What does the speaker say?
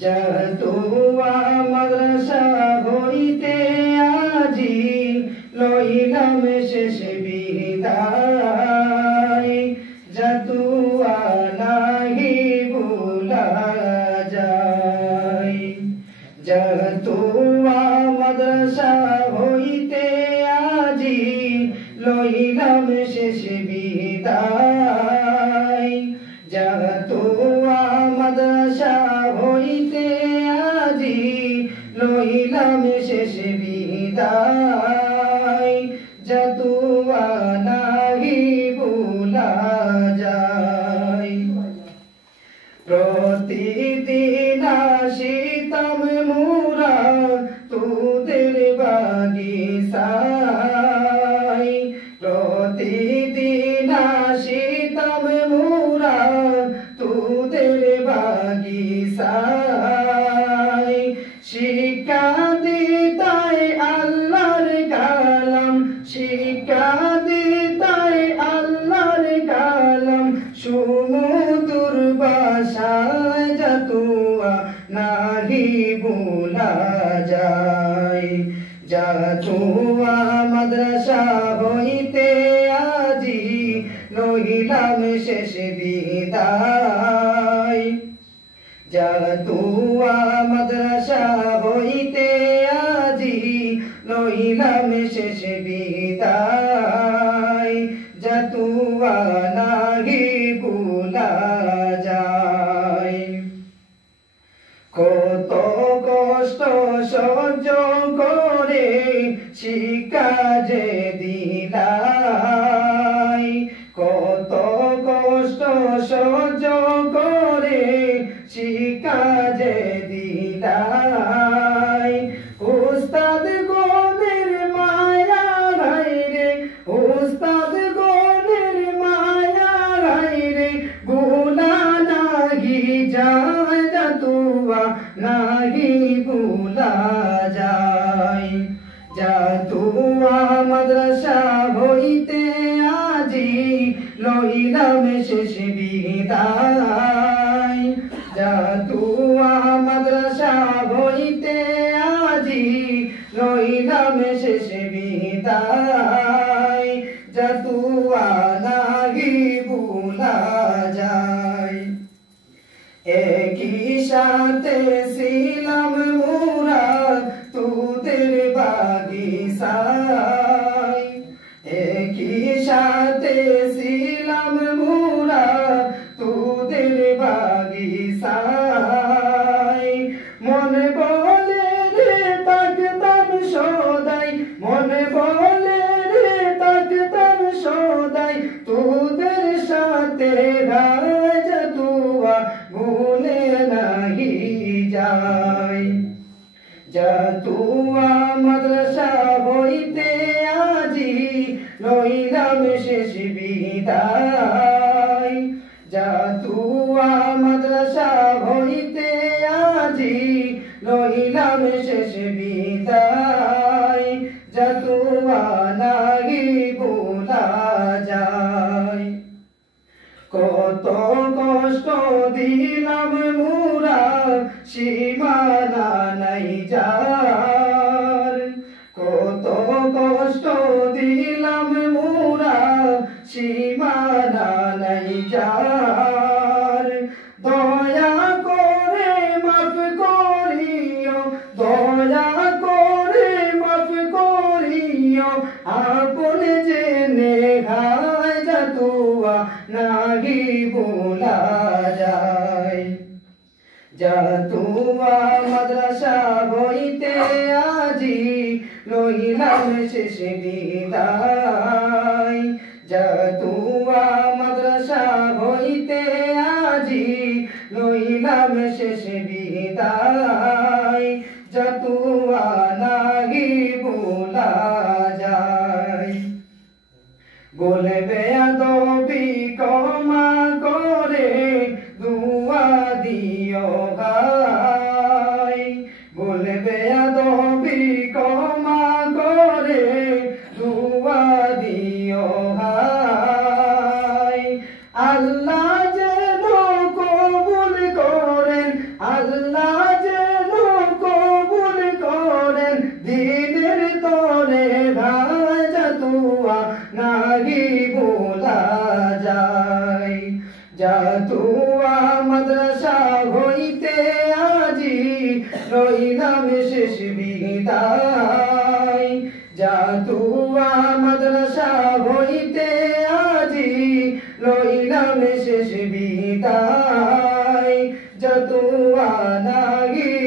জাতুয়া মাদ্রাসা হইতে আজি লইলাম শেষ বিদায় জাতুয়া নাহি ভুলা যায় জাতুয়া মাদ্রাসা হইতে আজি লইলাম শেষ বিদায় জাতুয়া মাদ্রাসা হইতে আজি লইলাম শেষ বিদায় জাতুয়া নাহি ভুলা যায় প্রতিদিন আসিতাম মোরা তোদের বাগিচায় প্রতিদিন আসিতাম মোরা তোদের বাগিচায় শিক্ষা দিতাই আল্লাহর কালাম শিক্ষা দিতাই আল্লাহর কালাম সুমধুর ভাষায় জাতুয়া নাহি ভুলা যায় জাতুয়া মাদ্রাসা হইতে আজি লইলাম শেষ বিদায় জাতুয়া মাদ্রাসা হইতে আজি লইলাম শেষ বিদায় জাতুয়া নাহি ভুলা যায় কত কষ্ট সহ্য করে শিক্ষা যে দিলাই কত কষ্ট সহ্য করে শিক্ষা যে দিলাই উস্তাদ গণের মায়া রে উস্তাদ গণের মায়া রে ভুলা নাহি যায় জাতুয়া নাহি ভুলা যায় জাতুয়া মাদ্রাসা হইতে আজি লইলাম শেষ বিদায় জাতুয়া মাদ্রাসা হইতে আজি লইলাম শেষ বিদায় জাতুয়া নাহি ভুলা যায় একই সাথে ছিলাম মোরা তোদের বাগিচায় একই সাথে ছিলাম মোরা তোদের বাগিচায় মনে বলে রে তাকতাম সদাই মনে বলে রে তাকতাম সদাই তোদের সাথে জাতুয়া ভুলে নাহি যায় জাতুয়া মাদ্রাসা হইতে আজি লইলাম শেষ বিদায় জাতুয়া মাদ্রাসা হইতে আজি লইলাম শেষ বিদায় জাতুয়া নাহি ভুলা যায় কত কষ্ট দিলাম মোরা সীমানা নাই যার কত কষ্ট দিলাম মোরা সীমানা নাই যার দয়া করে মাফ করিও দয়া করে মাফ করিও আপন জেনে ঘায় জাতুয়া নাহি ভুলা যায় জাতুয়া মাদ্রাসা হইতে আজি লইলাম শেষ বিদায় জাতুয়া মাদ্রাসা হইতে আজি লইলাম শেষ বিদায় জাতুয়া নাহি ভুলা যায় বলবে আদবি ক্ষমা করে দুয়া দিও ভাই বলবে আদবি ক্ষমা করে দুয়া দিও ভাই আল্লাহ যেন কবুল করেন আল্লাহ আল্লাহ যেন কবুল করেন দিনের তরে ভাই জাতুয়া নাহি ভোলা যায় জাতুয়া মাদ্রাসা হইতে আজি রইলাম শেষ বিদায় জাতুয়া মাদ্রাসা হইতে আজি রইলাম শেষ বিদায় জাতুয়া নাহি